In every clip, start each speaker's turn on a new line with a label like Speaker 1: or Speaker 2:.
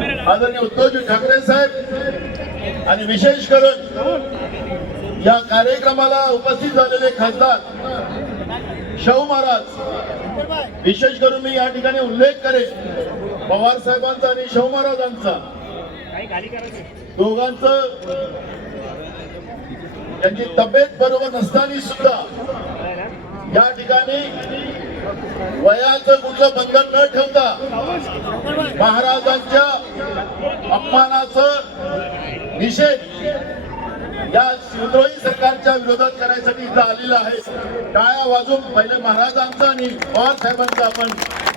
Speaker 1: आदरणीय उद्धवजी ठाकरे साहेब आणि विशेष करून या कार्यक्रमाला उपस्थित झालेले खासदार शाहू महाराज विशेष करून मी या ठिकाणी उल्लेख करेन पवार साहेबांचा आणि शाहू महाराजांचा. दोघांचं त्यांची तब्येत बरोबर नसताना सुद्धा या ठिकाणी वयाचं कुठलं बंधन न ठेवता महाराजांच्या अपमानाचं निषेध या शिवद्रोही सरकारच्या विरोधात करायसाठी इथं आलेलं आहे. टाळ्या वाजून पहिले महाराजांचं आणि पवार साहेबांचं आपण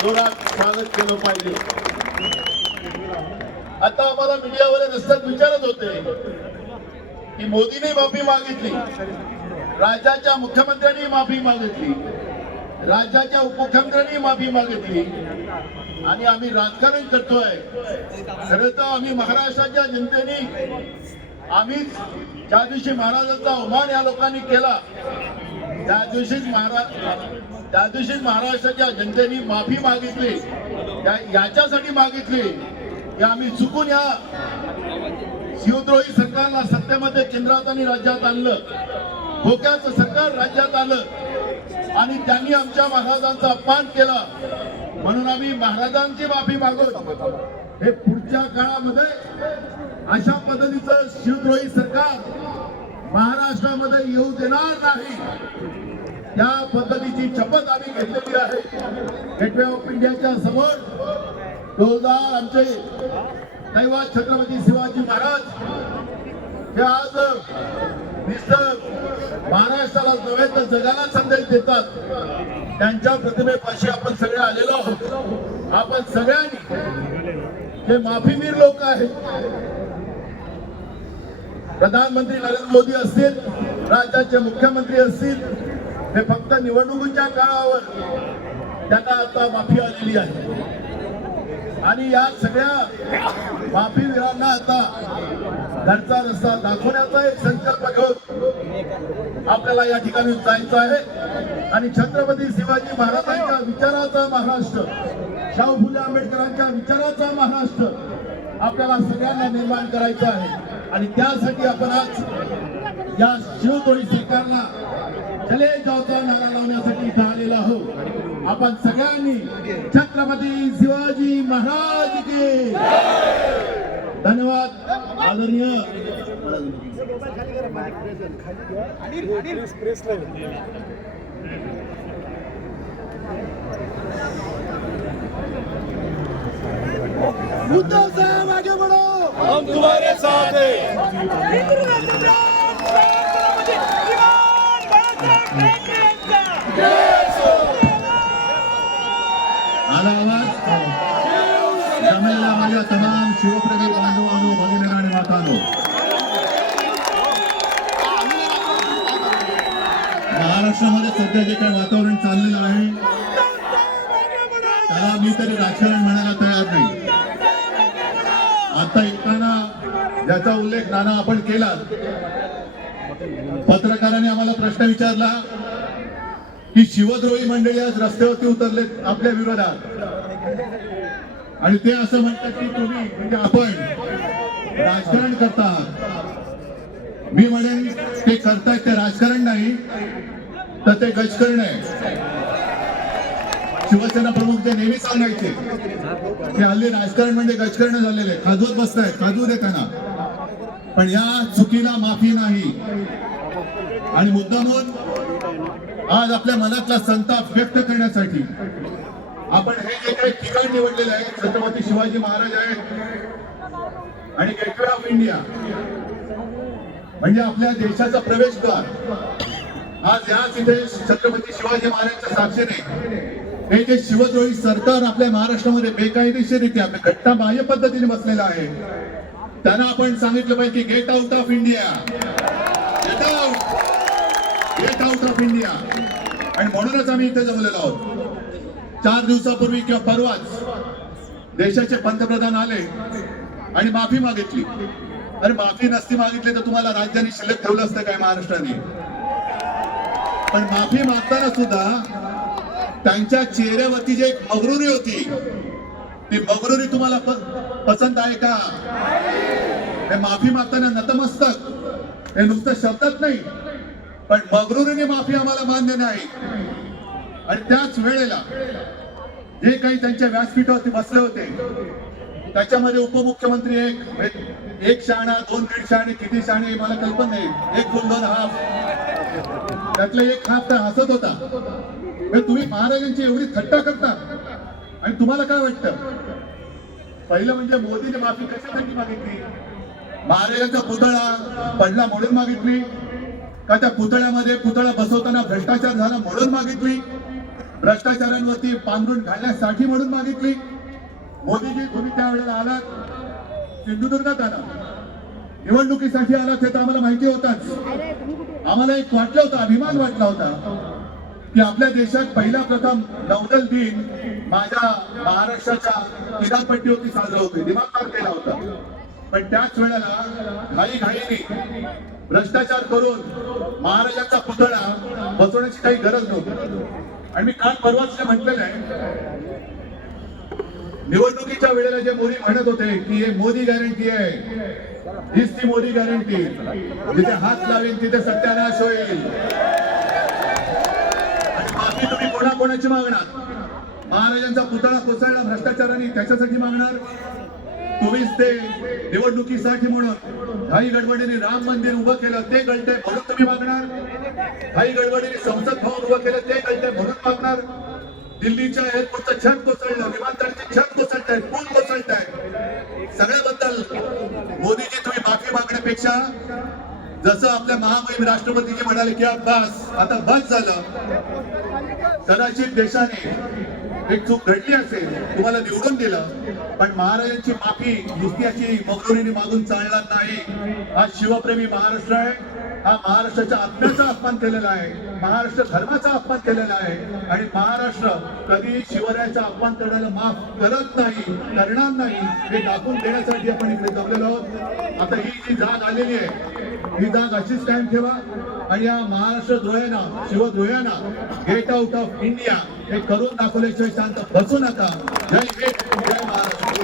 Speaker 1: जोरात स्वागत केलं पाहिजे. आता आम्हाला मीडियावाले रस्त्यात विचारत होते की मोदीने माफी मागितली राज्याच्या मुख्यमंत्र्यांनी माफी मागितली. राज्याच्या उपमुख्यमंत्र्यांनी माफी मागितली. आणि आम्ही राजकारण करतोय. खरं तर आम्ही महाराष्ट्राच्या जनतेने आम्हीच ज्या दिवशी महाराजांचा अवमान या लोकांनी केला त्या दिवशीच महाराज त्या दिवशीच महाराष्ट्राच्या जनतेने माफी मागितली. त्या याच्यासाठी मागितली की आम्ही चुकून या शिवद्रोही सरकारला सत्तेमध्ये केंद्रात आणि राज्यात आणलं. धोक्याचं सरकार राज्यात आलं. आणि त्यांनी आमच्या महाराजांचा अपमान केला. म्हणून आम्ही महाराजांची माफी मागवतो हे पुढच्या काळामध्ये अशा पद्धतीचं शिवद्रोही सरकार महाराष्ट्रामध्ये येऊ देणार नाही. त्या पद्धतीची शपथ आम्ही घेतलेली आहे. गेटवे ऑफ इंडियाच्या समोर डोलदार आमचे दैवात छत्रपती शिवाजी महाराज हे आज नुसतं महाराष्ट्राला नव्हे तर जगाला संदेश देतात. त्यांच्या प्रतिमेपाशी आपण सगळे आलेलो आहोत. आपण सगळ्यांनी हे माफीवीर लोक आहेत. प्रधानमंत्री नरेंद्र मोदी असतील राज्याचे मुख्यमंत्री असतील हे फक्त निवडणुकीच्या काळावर त्यांना आता माफी आलेली आहे. आणि या सगळ्या माफीवीरांना आता. घरचा रस्ता दाखवण्याचा एक संकल्प घेऊन आपल्याला या ठिकाणी जायचं आहे. आणि छत्रपती शिवाजी महाराजांच्या विचाराचा महाराष्ट्र शाहू फुले आंबेडकरांच्या विचाराचा महाराष्ट्र आपल्याला सगळ्यांना निर्माण करायचा आहे. आणि त्यासाठी आपण आज या शिवतोळी सरकारला चले जावचा नारा लावण्यासाठी इथं आलेला आहोत. आपण सगळ्यांनी छत्रपती शिवाजी महाराज के धन्यवाद आदरणीय.
Speaker 2: उद्धव साहब आगे बढ़ो.
Speaker 3: हम तुम्हारे साथ हैं.
Speaker 1: महाराष्ट्रामध्ये सध्या जे काही वातावरण चाललेलं आहे त्याला मी तरी राजकारण म्हणायला तयार नाही. आता येताना ज्याचा उल्लेख नाना आपण केला पत्रकारांनी आम्हाला प्रश्न विचारला की शिवद्रोही मंडळी आज रस्त्यावरती उतरले आपल्या विरोधात. आणि ते असं म्हणतात की तुम्ही म्हणजे आपण राजकारण करता मी म्हणेन ते करतायत ते राजकारण नाही तर ते गजकरण आहे शिवसेना प्रमुख ते नेहमी सांगायचे. की हल्ली राजकारण म्हणजे गजकरण झालेले. खाजवत बसतायत खाजू दे त्यांना पण या चुकीला माफी नाही. आणि मुद्दामून आज आपल्या मनातला संताप व्यक्त करण्यासाठी आपण हे जे काही ठिकाण निवडलेलं आहे छत्रपती शिवाजी महाराज आहे आणि गेटवे ऑफ इंडिया म्हणजे आपल्या देशाचा प्रवेशद्वार आज याच इथे छत्रपती शिवाजी महाराजांच्या साक्षीने हे जे शिवद्रोही सरकार आपल्या महाराष्ट्रामध्ये बेकायदेशीरित्या घट्टा बाह्य पद्धतीने बसलेलं आहे त्यांना आपण सांगितलं पाहिजे की get out of India get out get out of India आणि म्हणूनच आम्ही इथे जमलेलो आहोत. चार दिवसापूर्वी किंवा परवाच देशाचे पंतप्रधान आले आणि माफी मागितली. अरे माफी नसती मागितली तर तुम्हाला राज्याने शिल्लक ठेवलं असतं काय महाराष्ट्राने? पण माफी मागताना सुद्धा त्यांच्या चेहऱ्यावरती जे एक मगरुरी होती
Speaker 3: ती मगरुरी तुम्हाला प- पसंत आहे का? हे माफी मागताना नतमस्तक हे नुसतं शब्दात नाही पण मगरुरीने माफी आम्हाला मान्य नाही. आणि त्याच वेळेला जे काही त्यांच्या व्यासपीठावरती बसले होते त्याच्यामध्ये उपमुख्यमंत्री एक एक शाणा दोन दीड शाणे किती शाणे मला कल्पना नाही. एक फुल दोन हाफ. त्यातला एक हाफ तर हसत होता. म्हणजे तुम्ही महाराजांची एवढी थट्टा करता. आणि तुम्हाला काय वाटतं? पहिलं म्हणजे मोदीने माफी कशासाठी मागितली? महाराजांचा पुतळा पडला म्हणून मागितली. का त्या पुतळ्यामध्ये पुतळा बसवताना भ्रष्टाचार झाला म्हणून मागितली? भ्रष्टाचारांवरती पांघरून घालण्यासाठी म्हणून मागितली. मोदीजी तुम्ही त्यावेळेला आलात. सिंधुदुर्गात आला. निवडणुकीसाठी आला ते तर आम्हाला माहिती होताच. आम्हाला एक वाटलं होतं अभिमान वाटला होता की आपल्या देशात पहिला प्रथम नौदल दिन माझ्या महाराष्ट्राच्या किनारपट्टीवरती साजरा होतोय दिमागदार केला होता. पण त्याच वेळेला घाई घाईने भ्रष्टाचार करून महाराजांचा पुतळा बसवण्याची काही गरज नव्हती. आणि मी काल परवाच म्हटलेलं आहे निवडणुकीच्या वेळेला जे मोदी म्हणत होते की हे मोदी गॅरंटी आहे हीच ती मोदी गॅरंटी जिथे हात लावेल तिथे सत्यानाश होईल. बाकी तुम्ही कोणाकोणाची मागणार? महाराजांचा पुतळा कोसळला भ्रष्टाचाराने त्याच्यासाठी मागणार? तुम्हीच ते निवडणुकीसाठी म्हणून घाई गडबडीने राम मंदिर उभं केलं ते गळते म्हणून तुम्ही मागणार? घाई गडबडीने संसद भवन उभं केलं ते गळते म्हणून मागणार? दिल्लीच्या एअरपोर्टचं छत कोसळलं विमानतळाचे छत कोसळत आहे पूल कोसळत आहे सगळ्याबद्दल मोदीजी तुम्ही माफी मागण्यापेक्षा जसं आपल्या महामहिम राष्ट्रपतीजी म्हणाले की बस आता बस झालं. कदाचित देशाने एक चूक घडली असेल. तुम्हाला निवडून दिलं. पण महाराजांची माफी नुसत्याची अशी मगरुरीने मागून चालणार नाही. हा शिवप्रेमी महाराष्ट्र आहे. हा महाराष्ट्राच्या आत्म्याचा अपमान केलेला आहे. महाराष्ट्र धर्माचा अपमान केलेला आहे. आणि महाराष्ट्र कधी शिवरायाचा अपमान करण्याला माफ करत नाही करणार नाही हे दाखवून देण्यासाठी आपण इकडे जमलेलो आहोत. आता ही जी जाग आलेली आहे ही जाग अशीच कायम ठेवा. आणि या महाराष्ट्र द्रोह्यांना शिवद्रोह्यांना गेट आउट ऑफ इंडिया हे करून दाखवल्याशिवाय शांत बसू नका. जय हिंद जय महाराष्ट्र.